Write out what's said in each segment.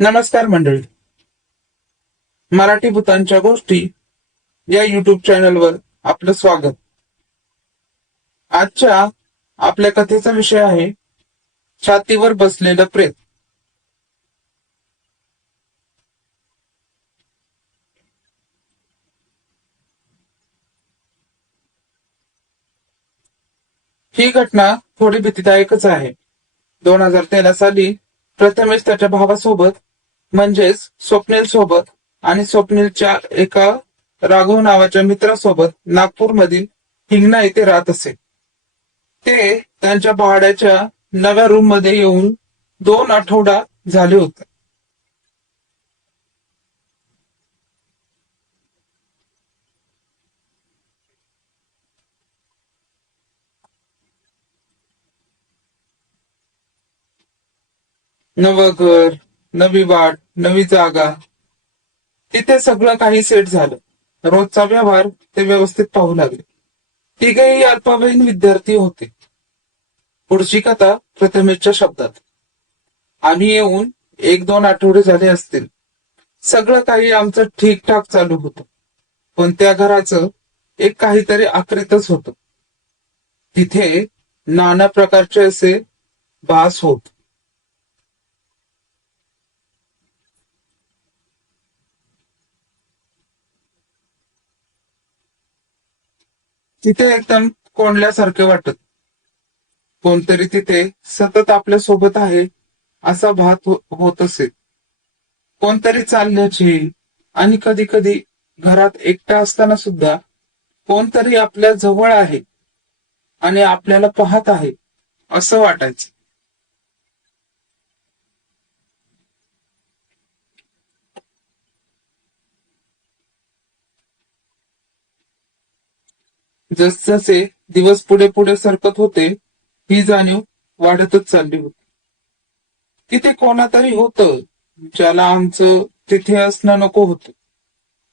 नमस्कार मंडळी. मराठी भूतांच्या गोष्टी या युट्यूब चॅनलवर आपलं स्वागत. आजच्या आपल्या कथेचा विषय आहे छातीवर बसलेलं प्रेत. ही घटना थोडी भीतीदायकच आहे. 2013 साली प्रथमेश त्याच्या भावासोबत म्हणजेच स्वप्नील सोबत आणि स्वप्नीलच्या एका राघव नावाच्या मित्रासोबत नागपूरमधील हिंगणा येथे राहत असे. ते त्यांच्या भाड्याच्या नव्या रूम मध्ये येऊन 2 आठवडा झाले होते. नवं घर, नवी वाट, नवी जागा, तिथे सगळं काही सेट झालं. रोजचा व्यवहार ते व्यवस्थित पाहू लागले. तिघेही अल्पवयीन विद्यार्थी होते. पुढची कथा प्रथमेशच्या शब्दात. आम्ही येऊन 1-2 आठवडे झाले असतील. सगळं काही आमचं ठीकठाक चालू होतं, पण त्या घराचं एक काहीतरी आक्रितच होतं. तिथे नाना प्रकारचे असे भास होत. तिथे एकदम कोंडल्यासारखे वाटत. कोणतरी तिथे सतत आपल्या सोबत आहे असा भात होत असे. कोणतरी चालण्याची आणि कधी कधी घरात एकटा असताना सुद्धा कोणतरी आपल्या जवळ आहे आणि आपल्याला पाहत आहे असं वाटायचं. जसजसे दिवस पुढे पुढे सरकत होते, ही जाणीव वाढतच चालली होती. तिथे कोणातरी होतं ज्याला आमचं तिथे असणं नको होतं,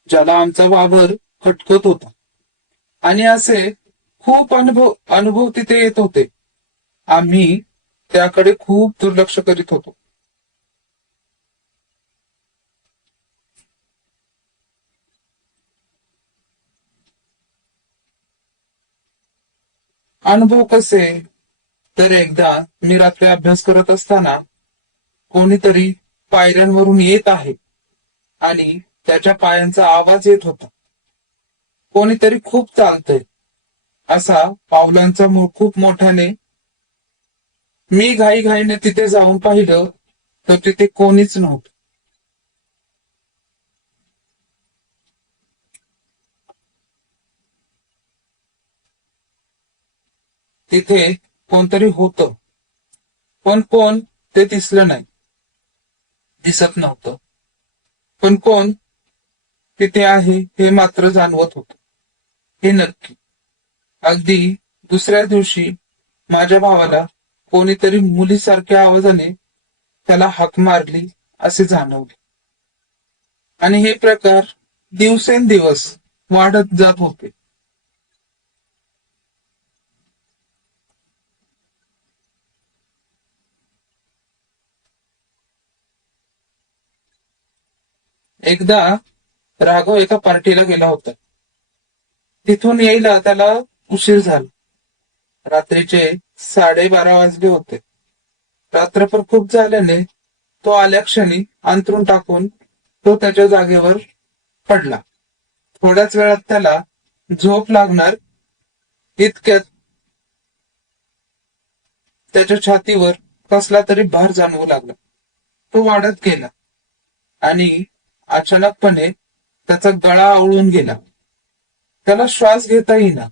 ज्याला आमचा वावर खटकत होता. आणि असे खूप अनुभव तिथे येत होते. आम्ही त्याकडे खूप दुर्लक्ष करीत होतो. अनुभव कसे? तर एकदा मी रात्री अभ्यास करत असताना कोणीतरी पायऱ्यांवरून येत आहे आणि त्याच्या पायांचा आवाज येत होता. कोणीतरी खूप चालतंय असा पावलांचा खूप मोठ्याने. मी घाईघाईने तिथे जाऊन पाहिलं तर तिथे कोणीच नव्हतं. तिथे कोणतरी होतं, पण कोण ते दिसलं नाही, दिसत नव्हतं. पण कोण तिथे आहे हे मात्र जाणवत होतं, हे नक्की. अगदी दुसऱ्या दिवशी माझ्या भावाला कोणीतरी मुलीसारख्या आवाजाने त्याला हाक मारली असे जाणवले. आणि हे प्रकार दिवसेंदिवस वाढत जात होते. एकदा राघव एका पार्टीला गेला होता. तिथून यायला त्याला उशीर झाला. रात्रीचे 12:30 वाजले होते. रात्रभर खूप झाल्याने तो आल्या क्षणी अंथरूण टाकून तो त्याच्या जागेवर पडला. थोड्याच वेळात त्याला झोप लागणार इतक्यात त्याच्या छातीवर कसला तरी भार जाणवू लागला. तो वाढत गेला आणि अचानकपणे त्याचा गळा आवळून गेला. त्याला श्वास घेता येईना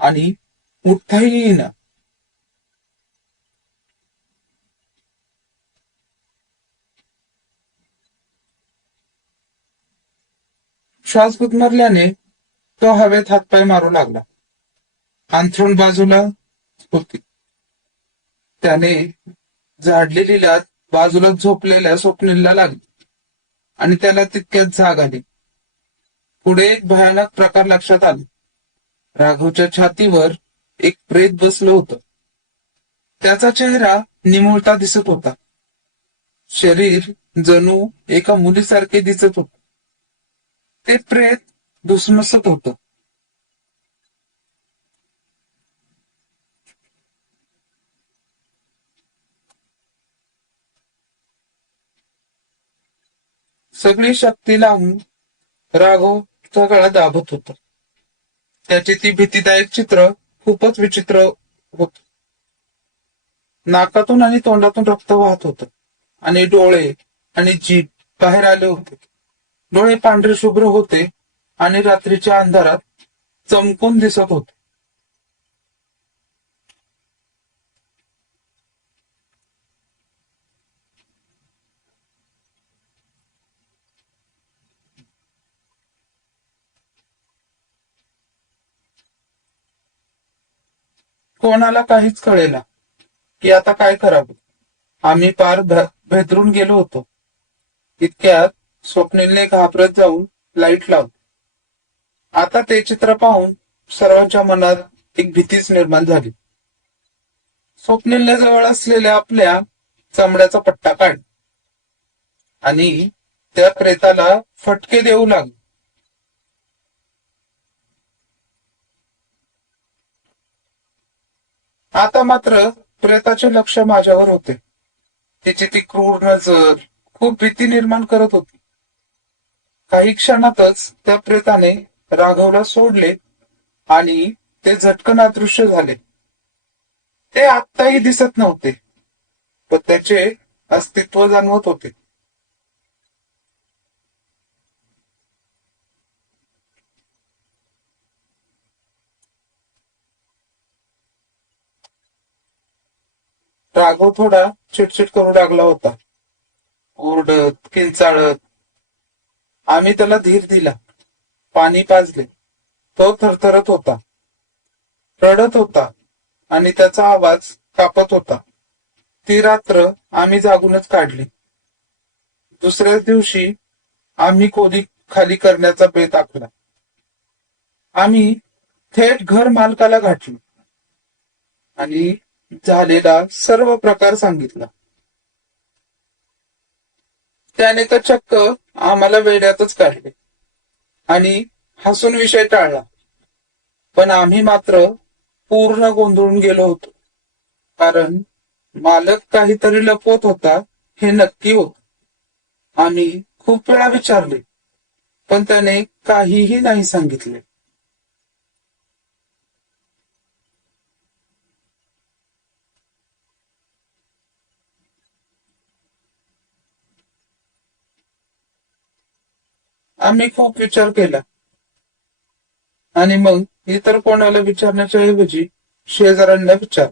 आणि उठताही येईना. श्वास गुदमरल्याने तो हवेत हातपाय मारू लागला. अंथरूण बाजूला होती. त्याने झाडलेली लाथ बाजूला झोपलेल्या स्वप्नीलला लागली आणि त्याला तितक्यात जाग आली. पुढे एक भयानक प्रकार लक्षात आला. राघवच्या छातीवर एक प्रेत बसलं होतं. त्याचा चेहरा निमुळता दिसत होता. शरीर जणू एका मुलीसारखे दिसत होते. ते प्रेत धुसमसत होतं. सगळी शक्ती लावून राघव त्या गळा दाबत होता. त्याची ती भीतीदायक चित्र खूपच विचित्र होत. नाकातून आणि तोंडातून रक्त वाहत होतं आणि डोळे आणि जीभ बाहेर आले होते. डोळे पांढरे शुभ्र होते आणि रात्रीच्या अंधारात चमकून दिसत होते. कोणाला काहीच कळेना की आता काय करावं. आम्ही पार भेदरून गेलो होतो. इतक्यात स्वप्नीलने घाबरत जाऊन लाईट लावली. आता ते चित्र पाहून सर्वांच्या मनात एक भीतीच निर्माण झाली. स्वप्नीलने जवळ असलेल्या आपल्या चमड्याचा पट्टा काढला आणि त्या प्रेताला फटके देऊ लागला. आता मात्र प्रेताचे लक्ष माझ्यावर होते. तिची ती क्रूर नजर खूप भीती निर्माण करत होती. काही क्षणातच त्या प्रेताने राघवला सोडले आणि ते झटकन अदृश्य झाले. ते आत्ताही दिसत नव्हते, पण त्याचे अस्तित्व जाणवत होते. राघव थोडा चिडचिड करू लागला होता, ओरडत किंचाळत. आम्ही त्याला धीर दिला, पाणी पाजले. तो थरथरत होता, रडत होता आणि त्याचा आवाज कापत होता. ती रात्र आम्ही जागूनच काढली. दुसऱ्याच दिवशी आम्ही खोली खाली करण्याचा बेत आखला. आम्ही थेट घर मालकाला गाठलो आणि झालेला सर्व प्रकार सांगितला. त्याने तर चक्क आम्हाला वेड्यातच काढले आणि हसून विषय टाळला. पण आम्ही मात्र पूर्ण गोंधळून गेलो होतो, कारण मालक काहीतरी लपवत होता हे नक्की होत. आम्ही खूप वेळा विचारले, पण त्याने काहीही नाही सांगितले. आम्ही खूप विचार केला आणि मग इतर कोणाला विचारण्याच्या ऐवजी शेजाऱ्यांना विचार.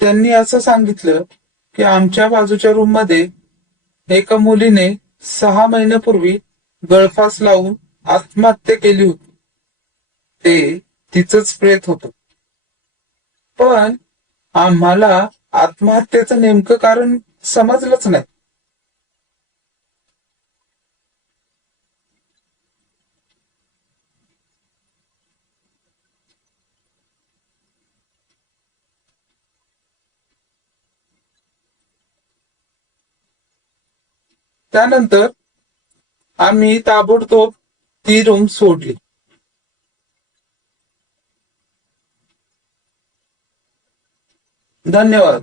त्यांनी असं सांगितलं की आमच्या बाजूच्या रूम मध्ये एका मुलीने 6 महिन्यापूर्वी गळफास लावून आत्महत्या केली होती. ते तिचंच प्रेत होतं. पण आम्हाला आत्महत्येचं नेमकं कारण समजलंच नाही. त्यानंतर आम्ही ताबडतोब ती रूम सोडली. धन्यवाद.